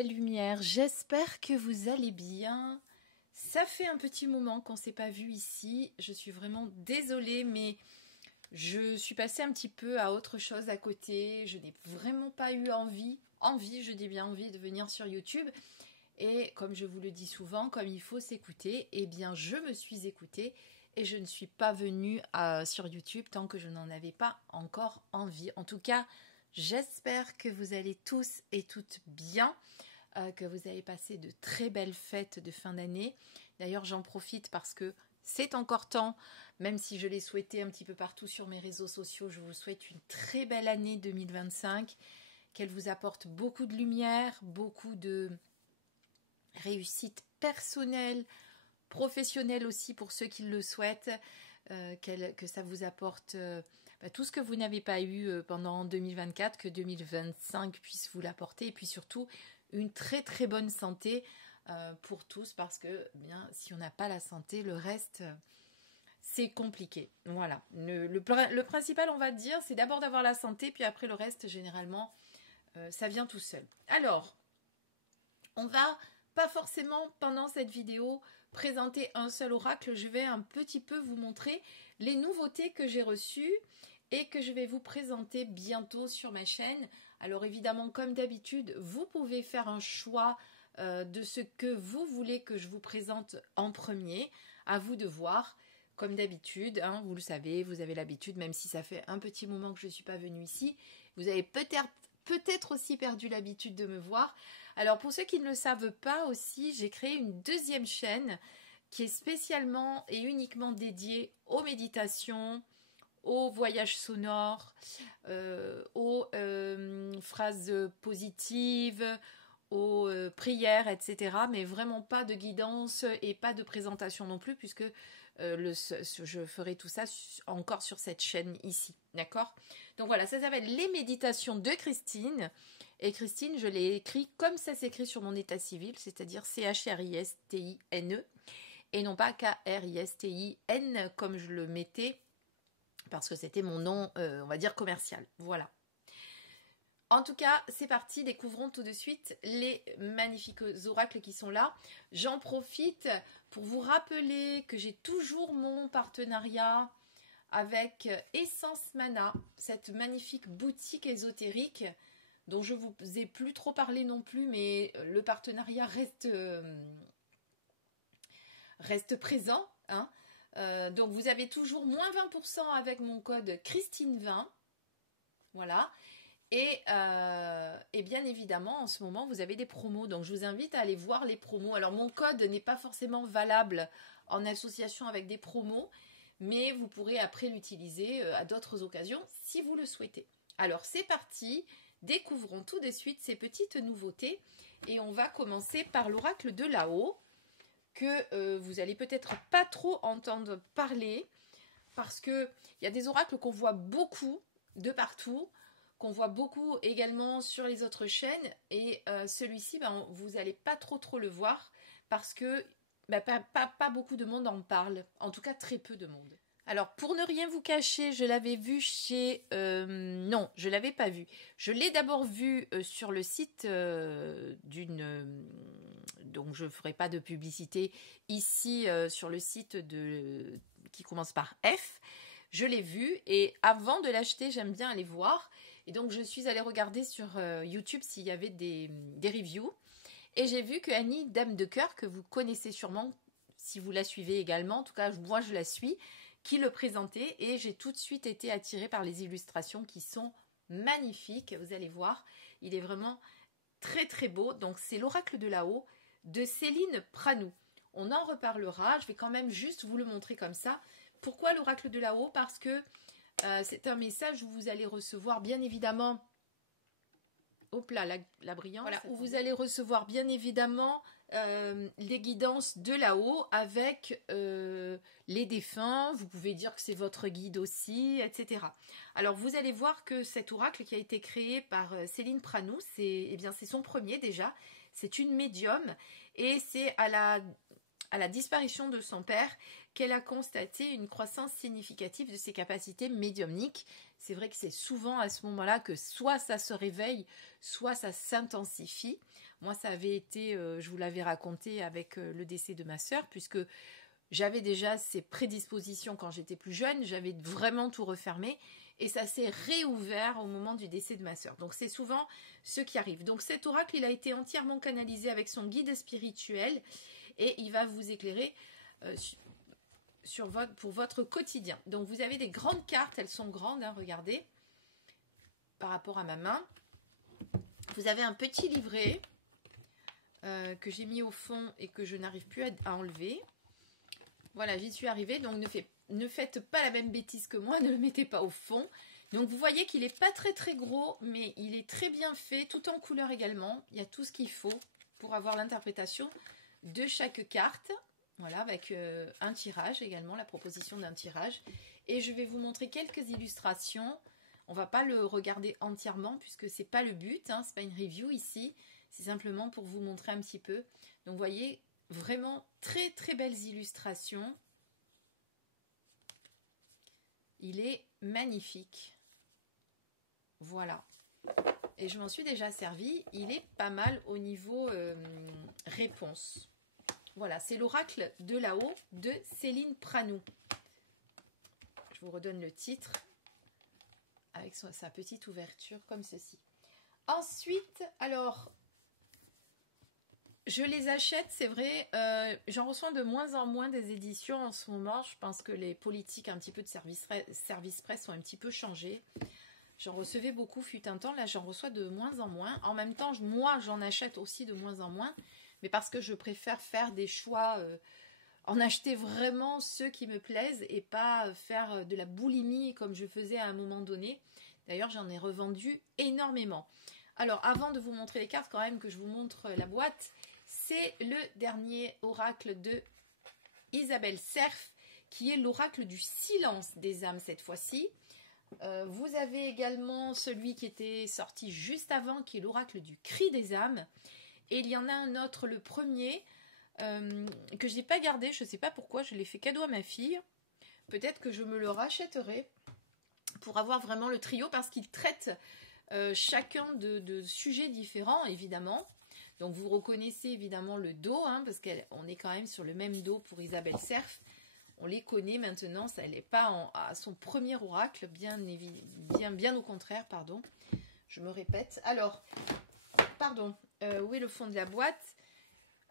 belle lumière, j'espère que vous allez bien. Ça fait un petit moment qu'on ne s'est pas vu ici. Je suis vraiment désolée, mais je suis passée un petit peu à autre chose à côté. Je n'ai vraiment pas eu envie, je dis bien envie de venir sur YouTube. Et comme je vous le dis souvent, comme il faut s'écouter, eh bien je me suis écoutée et je ne suis pas venue sur YouTube tant que je n'en avais pas encore envie. En tout cas, j'espère que vous allez tous et toutes bien, que vous avez passé de très belles fêtes de fin d'année. D'ailleurs, j'en profite parce que c'est encore temps, même si je l'ai souhaité un petit peu partout sur mes réseaux sociaux, je vous souhaite une très belle année 2025, qu'elle vous apporte beaucoup de lumière, beaucoup de réussite personnelle, professionnelle aussi pour ceux qui le souhaitent, que ça vous apporte tout ce que vous n'avez pas eu pendant 2024, que 2025 puisse vous l'apporter, et puis surtout une très très bonne santé pour tous, parce que bien si on n'a pas la santé, le reste c'est compliqué. Voilà, le principal, on va dire, c'est d'abord d'avoir la santé, puis après le reste généralement ça vient tout seul. Alors on va pas forcément pendant cette vidéo présenter un seul oracle, je vais un petit peu vous montrer les nouveautés que j'ai reçues et que je vais vous présenter bientôt sur ma chaîne. Alors évidemment, comme d'habitude, vous pouvez faire un choix de ce que vous voulez que je vous présente en premier. À vous de voir, comme d'habitude, hein, vous le savez, vous avez l'habitude, même si ça fait un petit moment que je ne suis pas venue ici, vous avez peut-être aussi perdu l'habitude de me voir. Alors pour ceux qui ne le savent pas aussi, j'ai créé une deuxième chaîne qui est spécialement et uniquement dédiée aux méditations, aux voyages sonores, aux phrases positives, aux prières, etc. Mais vraiment pas de guidance et pas de présentation non plus, puisque je ferai tout ça encore sur cette chaîne ici, d'accord? Donc voilà, ça s'appelle Les Méditations de Christine. Et Christine, je l'ai écrit comme ça s'écrit sur mon état civil, c'est-à-dire C-H-R-I-S-T-I-N-E, et non pas K-R-I-S-T-I-N comme je le mettais, parce que c'était mon nom, on va dire, commercial. Voilà. En tout cas, c'est parti, découvrons tout de suite les magnifiques oracles qui sont là. J'en profite pour vous rappeler que j'ai toujours mon partenariat avec Essence Mana, cette magnifique boutique ésotérique dont je ne vous ai plus trop parlé non plus, mais le partenariat reste présent. Hein. Donc vous avez toujours moins 20% avec mon code Christine20. Voilà. Et bien évidemment, en ce moment, vous avez des promos. Donc, je vous invite à aller voir les promos. Alors, mon code n'est pas forcément valable en association avec des promos, mais vous pourrez après l'utiliser à d'autres occasions si vous le souhaitez. Alors, c'est parti. Découvrons tout de suite ces petites nouveautés. Et on va commencer par l'oracle de là-haut, que vous allez peut-être pas trop entendre parler, parce qu'il y a des oracles qu'on voit beaucoup de partout, qu'on voit beaucoup également sur les autres chaînes, et celui-ci, vous n'allez pas trop le voir, parce que pas beaucoup de monde en parle, en tout cas très peu de monde. Alors pour ne rien vous cacher, je l'avais vu chez... non, je ne l'avais pas vu. Je l'ai d'abord vu sur le site d'une... donc je ne ferai pas de publicité ici sur le site qui commence par F. Je l'ai vu et avant de l'acheter, j'aime bien aller voir. Et donc, je suis allée regarder sur YouTube s'il y avait des reviews. Et j'ai vu que Annie, Dame de Cœur, que vous connaissez sûrement, si vous la suivez également, en tout cas, moi, je la suis, qui le présentait. Et j'ai tout de suite été attirée par les illustrations qui sont magnifiques. Vous allez voir, il est vraiment très, très beau. Donc, c'est l'oracle de là-haut de Céline Pranou. On en reparlera. Je vais quand même juste vous le montrer comme ça. Pourquoi l'oracle de là-haut? Parce que c'est un message où vous allez recevoir bien évidemment, hop là, la brillance, voilà, où vous allez recevoir bien évidemment les guidances de là-haut avec les défunts. Vous pouvez dire que c'est votre guide aussi, etc. Alors vous allez voir que cet oracle qui a été créé par Céline Pranou, c'est son premier déjà. C'est une médium et c'est à la disparition de son père qu'elle a constaté une croissance significative de ses capacités médiumniques, c'est vrai que c'est souvent à ce moment-là que soit ça se réveille, soit ça s'intensifie. Moi, ça avait été, je vous l'avais raconté avec le décès de ma sœur, puisque j'avais déjà ces prédispositions quand j'étais plus jeune, j'avais vraiment tout refermé, et ça s'est réouvert au moment du décès de ma sœur. Donc c'est souvent ce qui arrive. Donc cet oracle, il a été entièrement canalisé avec son guide spirituel, et il va vous éclairer pour votre quotidien. Donc vous avez des grandes cartes, elles sont grandes, hein, regardez, par rapport à ma main. Vous avez un petit livret que j'ai mis au fond et que je n'arrive plus à enlever. Voilà, j'y suis arrivée, donc ne faites pas la même bêtise que moi, ne le mettez pas au fond. Donc vous voyez qu'il n'est pas très très gros, mais il est très bien fait, tout en couleur également. Il y a tout ce qu'il faut pour avoir l'interprétation de chaque carte. Voilà, avec un tirage également, la proposition d'un tirage. Et je vais vous montrer quelques illustrations. On ne va pas le regarder entièrement puisque ce n'est pas le but, hein, ce n'est pas une review ici. C'est simplement pour vous montrer un petit peu. Donc vous voyez, vraiment très très belles illustrations. Il est magnifique. Voilà. Et je m'en suis déjà servi. Il est pas mal au niveau réponse. Voilà, c'est l'oracle de là-haut de Céline Pranou. Je vous redonne le titre avec sa petite ouverture comme ceci. Ensuite, alors, je les achète, c'est vrai, j'en reçois de moins en moins des éditions en ce moment. Je pense que les politiques un petit peu de service presse ont un petit peu changé. J'en recevais beaucoup, fut un temps, là j'en reçois de moins en moins. En même temps, moi j'en achète aussi de moins en moins, mais parce que je préfère faire des choix, en acheter vraiment ceux qui me plaisent et pas faire de la boulimie comme je faisais à un moment donné. D'ailleurs, j'en ai revendu énormément. Alors, avant de vous montrer les cartes, quand même que je vous montre la boîte, c'est le dernier oracle de Isabelle Serf, qui est l'oracle du silence des âmes cette fois-ci. Vous avez également celui qui était sorti juste avant, qui est l'oracle du cri des âmes. Et il y en a un autre, le premier, que je n'ai pas gardé, je ne sais pas pourquoi, je l'ai fait cadeau à ma fille. Peut-être que je me le rachèterai pour avoir vraiment le trio, parce qu'il traite chacun de sujets différents, évidemment. Donc vous reconnaissez évidemment le dos, hein, parce qu'on est quand même sur le même dos pour Isabelle Serf. On les connaît maintenant, ça n'est pas à son premier oracle, bien au contraire, pardon. Je me répète. Alors, pardon, où est le fond de la boîte?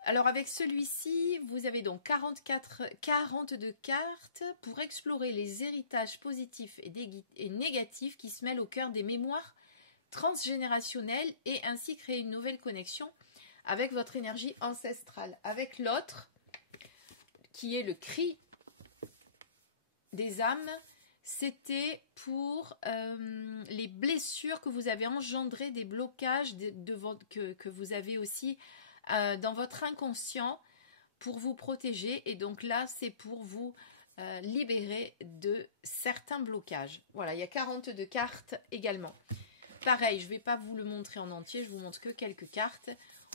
Alors avec celui-ci, vous avez donc 42 cartes pour explorer les héritages positifs et négatifs qui se mêlent au cœur des mémoires transgénérationnelles et ainsi créer une nouvelle connexion avec votre énergie ancestrale. Avec l'autre, qui est le cri des âmes, c'était pour les blessures que vous avez engendrées, des blocages que vous avez aussi dans votre inconscient pour vous protéger. Et donc là, c'est pour vous libérer de certains blocages. Voilà, il y a 42 cartes également. Pareil, je ne vais pas vous le montrer en entier, je vous montre que quelques cartes.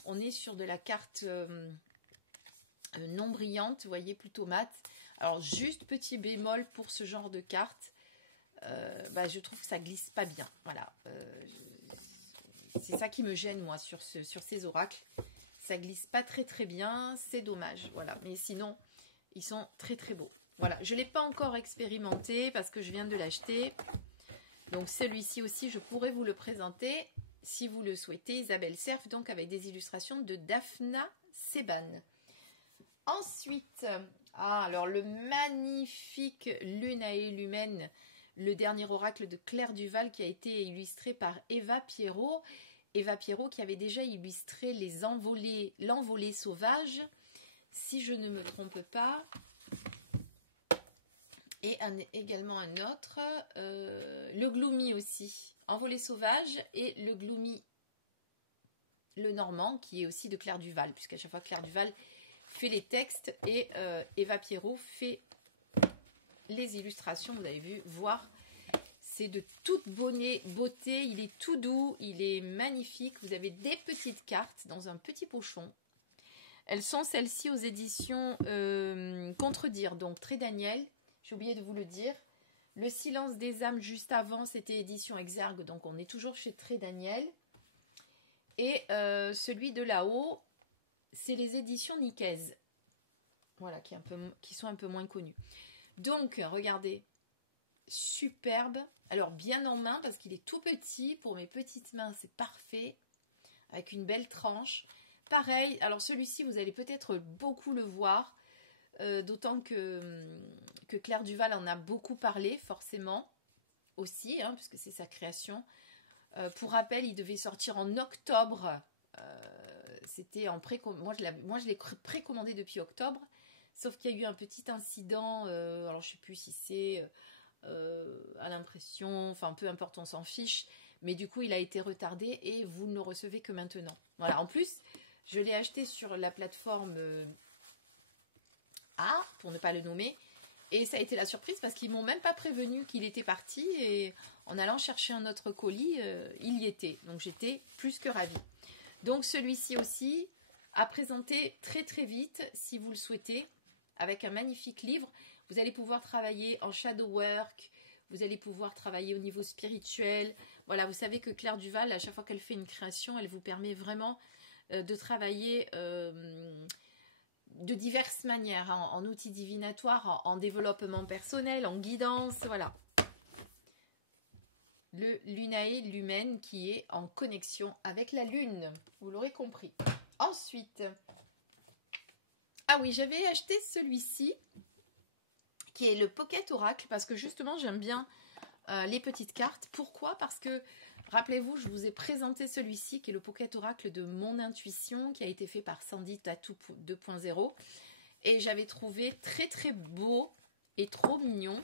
On est sur de la carte non brillante, vous voyez, plutôt mat. Alors, juste petit bémol pour ce genre de carte, je trouve que ça glisse pas bien. Voilà, c'est ça qui me gêne, moi, sur ces oracles. Ça glisse pas très très bien, c'est dommage. Voilà, mais sinon, ils sont très très beaux. Voilà, je ne l'ai pas encore expérimenté parce que je viens de l'acheter. Donc, celui-ci aussi, je pourrais vous le présenter si vous le souhaitez. Isabelle Serf, donc avec des illustrations de Daphna Seban. Ensuite, alors le magnifique Lunae Lumen, le dernier oracle de Claire Duval qui a été illustré par Eva Pierrot. Eva Pierrot qui avait déjà illustré l'envolée sauvage, si je ne me trompe pas. Et également un autre, le Gloomy aussi, envolée sauvage, et le Gloomy, le normand, qui est aussi de Claire Duval, puisqu'à chaque fois Claire Duval fait les textes et Eva Pierrot fait les illustrations. Vous avez vu, voir, c'est de toute beauté, il est tout doux, il est magnifique. Vous avez des petites cartes dans un petit pochon. Elles sont celles-ci aux éditions Contredire, donc Très Daniel, j'ai oublié de vous le dire. Le silence des âmes juste avant, c'était édition Exergue, donc on est toujours chez Très Daniel. Et celui de là-haut, c'est les éditions Nicaise. Voilà, qui sont un peu moins connues. Donc, regardez, superbe. Alors, bien en main, parce qu'il est tout petit. Pour mes petites mains, c'est parfait. Avec une belle tranche. Pareil, alors celui-ci, vous allez peut-être beaucoup le voir. D'autant que Claire Duval en a beaucoup parlé, forcément, aussi, hein, puisque c'est sa création. Pour rappel, il devait sortir en octobre. C'était en précommande. Moi, je l'ai précommandé depuis octobre. Sauf qu'il y a eu un petit incident. Alors, je ne sais plus si c'est à l'impression. Enfin, peu importe, on s'en fiche. Mais du coup, il a été retardé et vous ne le recevez que maintenant. Voilà. En plus, je l'ai acheté sur la plateforme A, pour ne pas le nommer. Et ça a été la surprise parce qu'ils m'ont même pas prévenu qu'il était parti. Et en allant chercher un autre colis, il y était. Donc, j'étais plus que ravie. Donc, celui-ci aussi à présenter très très vite si vous le souhaitez. Avec un magnifique livre. Vous allez pouvoir travailler en shadow work. Vous allez pouvoir travailler au niveau spirituel. Voilà, vous savez que Claire Duval, à chaque fois qu'elle fait une création, elle vous permet vraiment de travailler de diverses manières, hein, en outils divinatoires, en développement personnel, en guidance, voilà. Le Lunae Lumen qui est en connexion avec la Lune, vous l'aurez compris. Ensuite, ah oui, j'avais acheté celui-ci, qui est le Pocket Oracle, parce que justement, j'aime bien les petites cartes. Pourquoi? Parce que, rappelez-vous, je vous ai présenté celui-ci, qui est le Pocket Oracle de mon intuition, qui a été fait par Sandy Tattoo 2.0. Et j'avais trouvé très très beau et trop mignon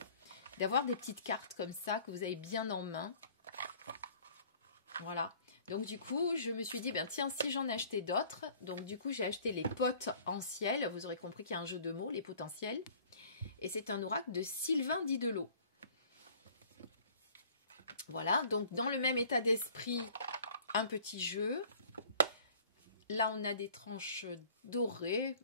d'avoir des petites cartes comme ça, que vous avez bien en main. Voilà. Donc du coup, je me suis dit, ben tiens, si j'en achetais d'autres. Donc du coup, j'ai acheté les potes en ciel. Vous aurez compris qu'il y a un jeu de mots, les potentiels. Et c'est un oracle de Sylvain Didelot. Voilà, donc dans le même état d'esprit, un petit jeu. Là, on a des tranches dorées.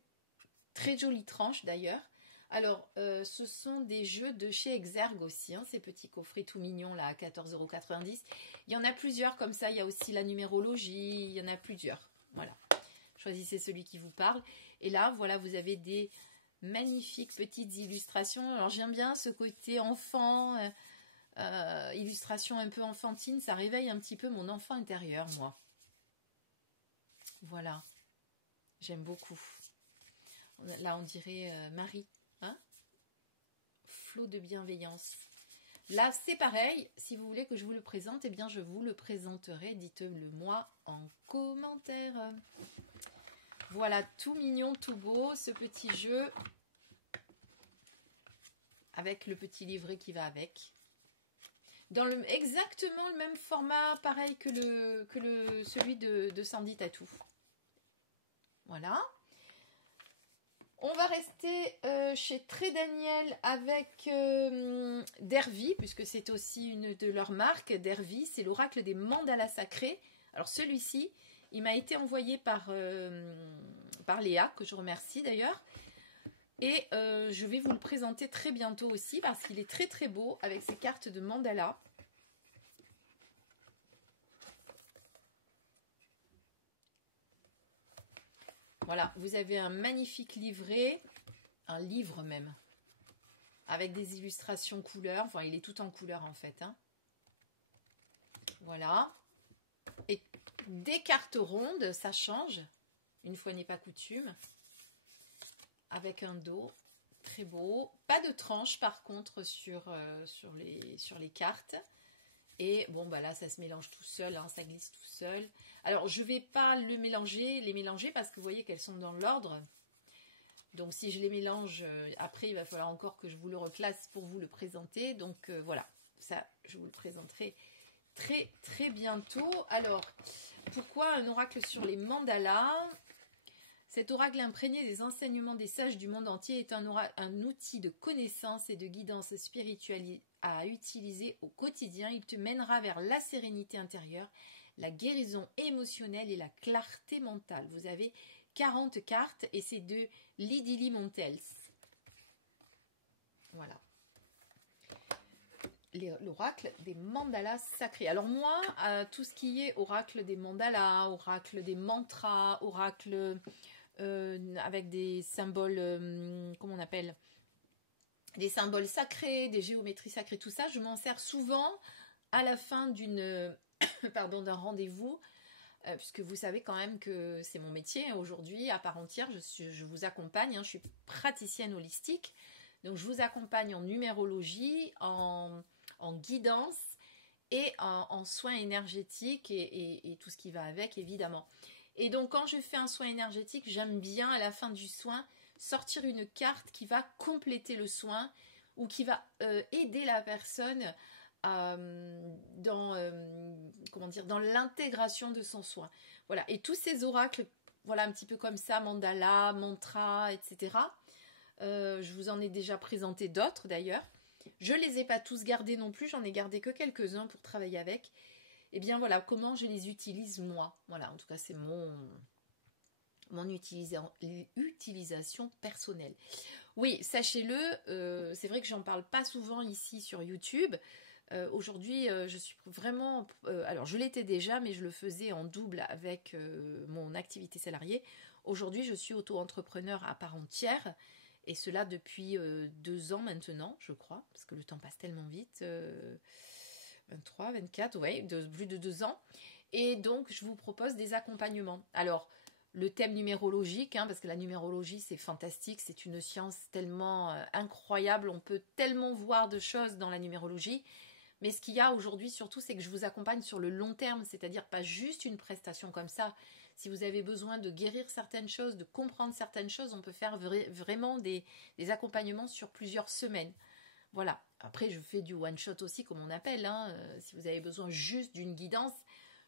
Très jolies tranches d'ailleurs. Alors, ce sont des jeux de chez Exergue aussi, hein, ces petits coffrets tout mignons là à 14,90 €. Il y en a plusieurs comme ça, il y a aussi la numérologie, il y en a plusieurs. Voilà, choisissez celui qui vous parle. Et là, voilà, vous avez des magnifiques petites illustrations. Alors, j'aime bien ce côté enfant, illustration un peu enfantine, ça réveille un petit peu mon enfant intérieur, moi. Voilà, j'aime beaucoup. Là, on dirait Marie. Hein, flot de bienveillance. Là, c'est pareil. Si vous voulez que je vous le présente, eh bien, je vous le présenterai. Dites-le moi en commentaire. Voilà, tout mignon, tout beau, ce petit jeu. Avec le petit livret qui va avec. Dans exactement le même format, pareil que celui de Sandy Tattoo. Voilà. On va rester chez Très Daniel avec Dervy, puisque c'est aussi une de leurs marques. Dervy, c'est l'oracle des mandalas sacrés. Alors celui-ci, il m'a été envoyé par Léa, que je remercie d'ailleurs. Et je vais vous le présenter très bientôt aussi, parce qu'il est très très beau avec ses cartes de mandala. Voilà, vous avez un magnifique livret, un livre même, avec des illustrations couleurs. Enfin, il est tout en couleur en fait. Hein. Voilà. Et des cartes rondes, ça change. Une fois n'est pas coutume. Avec un dos très beau. Pas de tranche par contre sur les cartes. Et bon, bah là, ça se mélange tout seul, hein, ça glisse tout seul. Alors, je ne vais pas les mélanger parce que vous voyez qu'elles sont dans l'ordre. Donc, si je les mélange, après, il va falloir encore que je vous le reclasse pour vous le présenter. Donc, voilà, ça, je vous le présenterai très, très bientôt. Alors, pourquoi un oracle sur les mandalas? Cet oracle imprégné des enseignements des sages du monde entier est un outil de connaissance et de guidance spirituelle à utiliser au quotidien. Il te mènera vers la sérénité intérieure, la guérison émotionnelle et la clarté mentale. Vous avez 40 cartes et c'est de Lidili Montels. Voilà. l'oracle des mandalas sacrés. Alors moi, tout ce qui est oracle des mandalas, oracle des mantras, oracle avec des symboles, comment on appelle, des symboles sacrés, des géométries sacrées, tout ça, je m'en sers souvent à la fin d'un rendez-vous, puisque vous savez quand même que c'est mon métier aujourd'hui à part entière. Je vous accompagne, je suis praticienne holistique, donc je vous accompagne en numérologie, en guidance et en soins énergétiques et tout ce qui va avec, évidemment. Et donc quand je fais un soin énergétique, j'aime bien à la fin du soin sortir une carte qui va compléter le soin ou qui va aider la personne dans l'intégration de son soin. Voilà. Et tous ces oracles, voilà, un petit peu comme ça, mandala, mantra, etc. Je vous en ai déjà présenté d'autres d'ailleurs. Je ne les ai pas tous gardés non plus, j'en ai gardé que quelques-uns pour travailler avec. Et bien voilà, comment je les utilise moi. Voilà, en tout cas c'est mon utilisation personnelle. Oui, sachez-le, c'est vrai que j'en parle pas souvent ici sur YouTube. Aujourd'hui, je suis vraiment... alors, je l'étais déjà, mais je le faisais en double avec mon activité salariée. Aujourd'hui, je suis auto-entrepreneur à part entière. Et cela depuis 2 ans maintenant, je crois. Parce que le temps passe tellement vite. 23, 24, ouais, plus de 2 ans. Et donc, je vous propose des accompagnements. Alors, le thème numérologique, parce que la numérologie, c'est fantastique. C'est une science tellement incroyable. On peut tellement voir de choses dans la numérologie. Mais ce qu'il y a aujourd'hui surtout, c'est que je vous accompagne sur le long terme, c'est-à-dire pas juste une prestation comme ça. Si vous avez besoin de guérir certaines choses, de comprendre certaines choses, on peut faire vraiment des accompagnements sur plusieurs semaines. Voilà. Après, je fais du one-shot aussi, comme on appelle. Si vous avez besoin juste d'une guidance,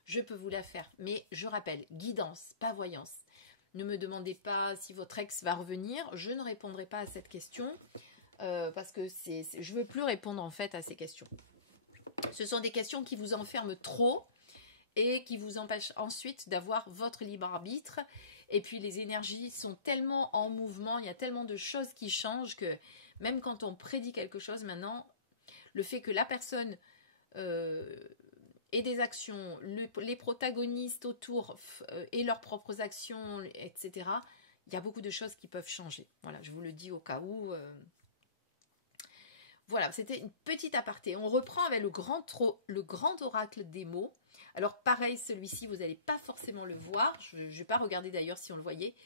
je peux vous la faire. Mais je rappelle, guidance, pas voyance. Ne me demandez pas si votre ex va revenir. Je ne répondrai pas à cette question parce que je ne veux plus répondre en fait à ces questions. Ce sont des questions qui vous enferment trop et qui vous empêchent ensuite d'avoir votre libre arbitre. Et puis les énergies sont tellement en mouvement, il y a tellement de choses qui changent que même quand on prédit quelque chose maintenant, le fait que la personne ait des actions, les protagonistes autour aient leurs propres actions, etc., il y a beaucoup de choses qui peuvent changer. Voilà, je vous le dis au cas où... Voilà, c'était une petite aparté. On reprend avec le grand oracle des mots. Alors pareil, celui-ci, vous n'allez pas forcément le voir. Je ne vais pas regarder d'ailleurs si on le voyait.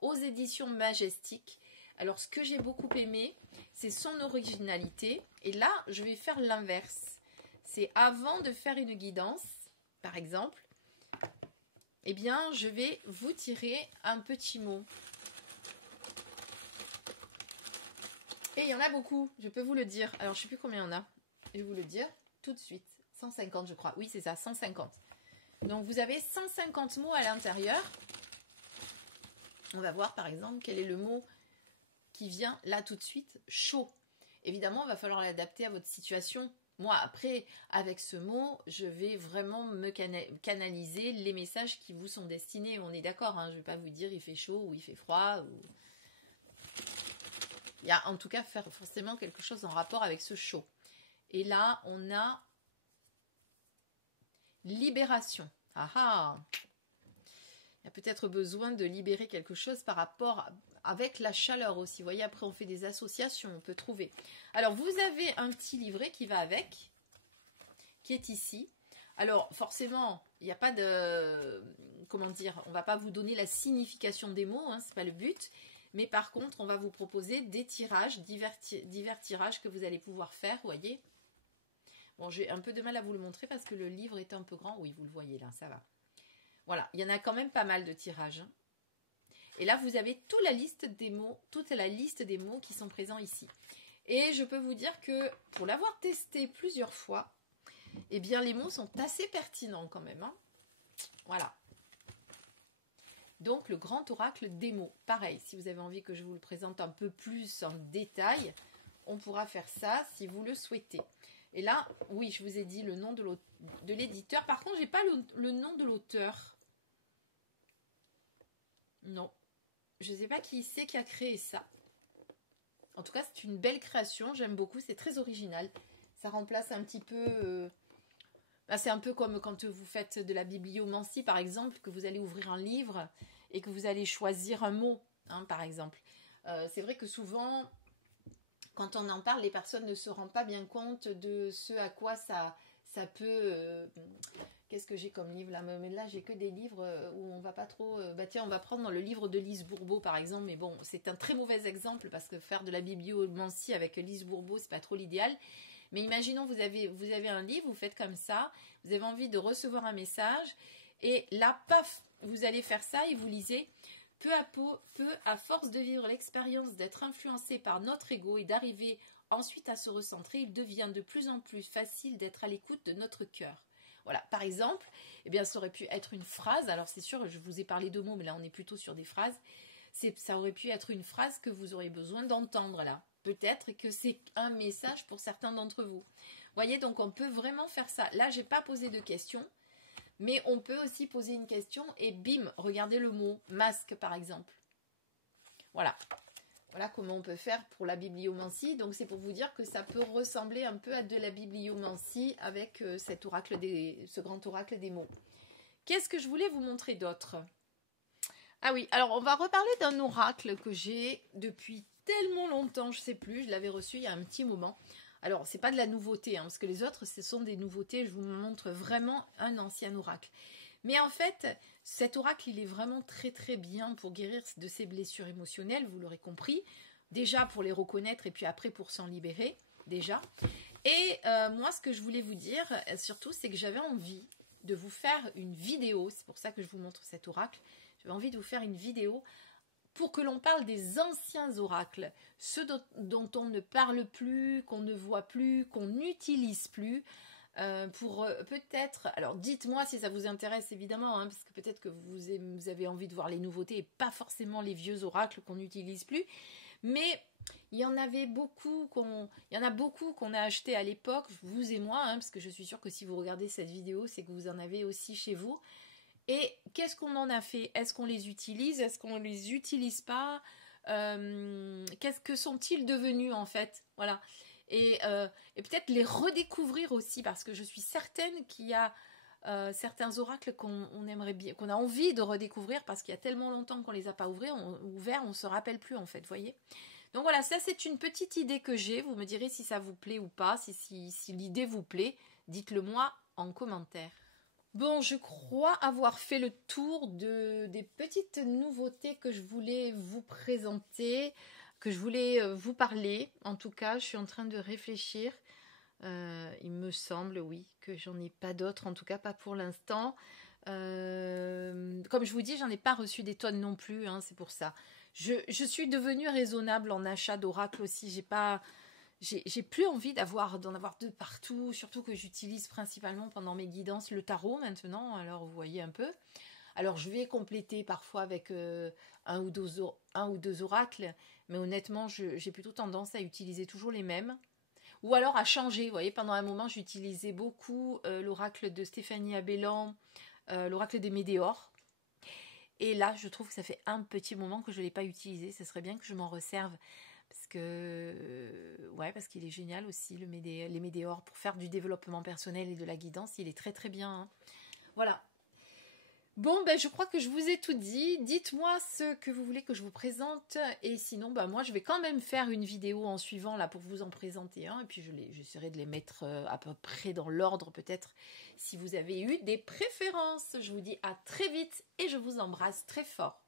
Aux éditions Majestic. Alors ce que j'ai beaucoup aimé, c'est son originalité. Et là, je vais faire l'inverse. C'est avant de faire une guidance, par exemple, eh bien, je vais vous tirer un petit mot. Et il y en a beaucoup, je peux vous le dire. Alors, je ne sais plus combien il y en a. Je vais vous le dire tout de suite. 150, je crois. Oui, c'est ça, 150. Donc, vous avez 150 mots à l'intérieur. On va voir, par exemple, quel est le mot qui vient là tout de suite. Chaud. Évidemment, il va falloir l'adapter à votre situation. Moi, après, avec ce mot, je vais vraiment me canaliser les messages qui vous sont destinés. On est d'accord, je ne vais pas vous dire il fait chaud ou il fait froid ou... Il y a en tout cas forcément quelque chose en rapport avec ce chaud. Et là, on a libération. Ah ah! Il y a peut-être besoin de libérer quelque chose par rapport avec la chaleur aussi. Vous voyez, après on fait des associations, on peut trouver. Alors, vous avez un petit livret qui va avec, qui est ici. Alors, forcément, il n'y a pas de... Comment dire? On ne va pas vous donner la signification des mots, ce n'est pas le but. Mais par contre, on va vous proposer des tirages, divers tirages que vous allez pouvoir faire, vous voyez. Bon, j'ai un peu de mal à vous le montrer parce que le livre est un peu grand. Oui, vous le voyez là, ça va. Voilà, il y en a quand même pas mal de tirages. Et là, vous avez toute la liste des mots qui sont présents ici. Et je peux vous dire que pour l'avoir testé plusieurs fois, eh bien, les mots sont assez pertinents quand même. Voilà. Donc, le grand oracle des mots. Pareil, si vous avez envie que je vous le présente un peu plus en détail, on pourra faire ça si vous le souhaitez. Et là, oui, je vous ai dit le nom de l'éditeur. Par contre, je n'ai pas le nom de l'auteur. Non. Je ne sais pas qui c'est qui a créé ça. En tout cas, c'est une belle création. J'aime beaucoup. C'est très original. Ça remplace un petit peu... c'est un peu comme quand vous faites de la bibliomancie, par exemple, que vous allez ouvrir un livre et que vous allez choisir un mot, hein, par exemple. C'est vrai que souvent, quand on en parle, les personnes ne se rendent pas bien compte de ce à quoi ça peut... Qu'est-ce que j'ai comme livre là? Mais là, j'ai que des livres où on va pas trop... tiens, on va prendre le livre de Lise Bourbeau, par exemple. Mais bon, c'est un très mauvais exemple parce que faire de la bibliomancie avec Lise Bourbeau, c'est pas trop l'idéal. Mais imaginons, vous avez un livre, vous faites comme ça, vous avez envie de recevoir un message, et là, paf, vous allez faire ça et vous lisez. Peu à force de vivre l'expérience d'être influencé par notre ego et d'arriver ensuite à se recentrer, il devient de plus en plus facile d'être à l'écoute de notre cœur. Voilà, par exemple, eh bien, ça aurait pu être une phrase. Alors c'est sûr, je vous ai parlé de mots, mais là on est plutôt sur des phrases. Ça aurait pu être une phrase que vous aurez besoin d'entendre là. Peut-être que c'est un message pour certains d'entre vous. Vous voyez, donc on peut vraiment faire ça. Là, j'ai pas posé de questions, mais on peut aussi poser une question et bim, regardez le mot masque par exemple. Voilà. Voilà comment on peut faire pour la bibliomancie. Donc c'est pour vous dire que ça peut ressembler un peu à de la bibliomancie avec ce grand oracle des mots. Qu'est-ce que je voulais vous montrer d'autre? Ah oui, alors on va reparler d'un oracle que j'ai depuis tellement longtemps, je sais plus, je l'avais reçu il y a un petit moment. Alors c'est pas de la nouveauté, hein, parce que les autres ce sont des nouveautés, je vous montre vraiment un ancien oracle. Mais en fait, cet oracle il est vraiment très très bien pour guérir de ses blessures émotionnelles, vous l'aurez compris. Déjà pour les reconnaître et puis après pour s'en libérer, déjà. Et moi ce que je voulais vous dire, surtout c'est que j'avais envie de vous faire une vidéo, c'est pour ça que je vous montre cet oracle. J'avais envie de vous faire une vidéo pour que l'on parle des anciens oracles, ceux dont on ne parle plus, qu'on ne voit plus, qu'on n'utilise plus, pour peut-être... Alors dites-moi si ça vous intéresse évidemment, hein, parce que peut-être que vous avez envie de voir les nouveautés et pas forcément les vieux oracles qu'on n'utilise plus, mais il y en a beaucoup qu'on a acheté à l'époque, vous et moi, hein, parce que je suis sûre que si vous regardez cette vidéo, c'est que vous en avez aussi chez vous. Et qu'est-ce qu'on en a fait? Est-ce qu'on les utilise? Est-ce qu'on ne les utilise pas? Qu'est-ce que sont-ils devenus en fait? Voilà. Et peut-être les redécouvrir aussi, parce que je suis certaine qu'il y a certains oracles qu'on aimerait bien, qu'on a envie de redécouvrir, parce qu'il y a tellement longtemps qu'on les a pas ouverts, on se rappelle plus en fait, voyez. Donc voilà, ça c'est une petite idée que j'ai. Vous me direz si ça vous plaît ou pas, si l'idée vous plaît, dites-le moi en commentaire. Bon, je crois avoir fait le tour des petites nouveautés que je voulais vous présenter, que je voulais vous parler. En tout cas, je suis en train de réfléchir. Il me semble, oui, que j'en ai pas d'autres, en tout cas pas pour l'instant. Comme je vous dis, j'en ai pas reçu des tonnes non plus, hein, c'est pour ça. Je suis devenue raisonnable en achat d'oracle aussi. J'ai plus envie d'en avoir de partout, surtout que j'utilise principalement pendant mes guidances le tarot maintenant, alors vous voyez un peu. Alors je vais compléter parfois avec un ou deux oracles, mais honnêtement j'ai plutôt tendance à utiliser toujours les mêmes. Ou alors à changer, vous voyez, pendant un moment j'utilisais beaucoup l'oracle de Stéphanie Abellan, l'oracle des Médéors. Et là je trouve que ça fait un petit moment que je ne l'ai pas utilisé, ce serait bien que je m'en resserve. Parce qu'il est génial aussi, les médéors, pour faire du développement personnel et de la guidance, il est très très bien. Hein. Voilà. Bon, je crois que je vous ai tout dit. Dites-moi ce que vous voulez que je vous présente. Et sinon, moi, je vais quand même faire une vidéo en suivant là pour vous en présenter un. Et puis, j'essaierai de les mettre à peu près dans l'ordre peut-être si vous avez eu des préférences. Je vous dis à très vite et je vous embrasse très fort.